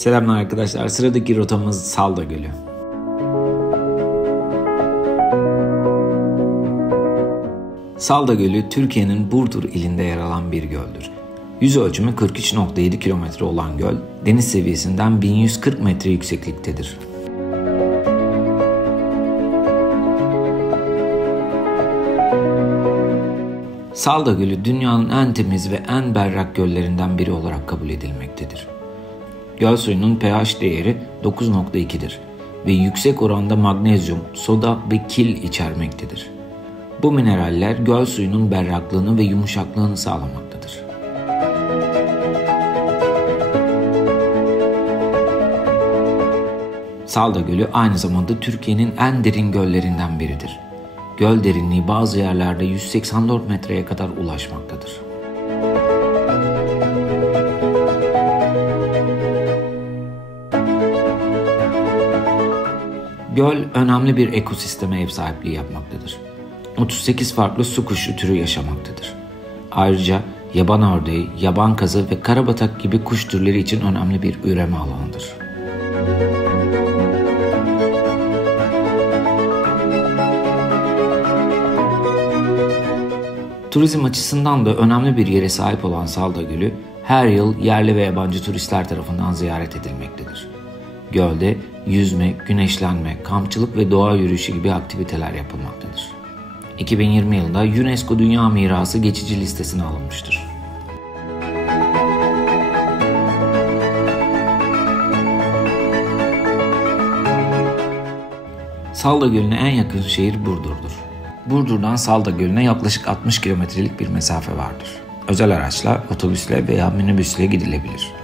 Selamlar arkadaşlar. Sıradaki rotamız Salda Gölü. Salda Gölü, Türkiye'nin Burdur ilinde yer alan bir göldür. Yüz ölçümü 43,7 kilometre olan göl, deniz seviyesinden 1140 metre yüksekliktedir. Salda Gölü, dünyanın en temiz ve en berrak göllerinden biri olarak kabul edilmektedir. Göl suyunun pH değeri 9,2'dir ve yüksek oranda magnezyum, soda ve kil içermektedir. Bu mineraller göl suyunun berraklığını ve yumuşaklığını sağlamaktadır. Salda Gölü aynı zamanda Türkiye'nin en derin göllerinden biridir. Göl derinliği bazı yerlerde 184 metreye kadar ulaşmaktadır. Göl önemli bir ekosisteme ev sahipliği yapmaktadır. 38 farklı su kuşu türü yaşamaktadır. Ayrıca yaban ördeği, yaban kazı ve karabatak gibi kuş türleri için önemli bir üreme alanıdır. Turizm açısından da önemli bir yere sahip olan Salda Gölü, her yıl yerli ve yabancı turistler tarafından ziyaret edilmektedir. Gölde yüzme, güneşlenme, kampçılık ve doğa yürüyüşü gibi aktiviteler yapılmaktadır. 2020 yılında UNESCO Dünya Mirası geçici listesine alınmıştır. Salda Gölü'ne en yakın şehir Burdur'dur. Burdur'dan Salda Gölü'ne yaklaşık 60 kilometrelik bir mesafe vardır. Özel araçla, otobüsle veya minibüsle gidilebilir.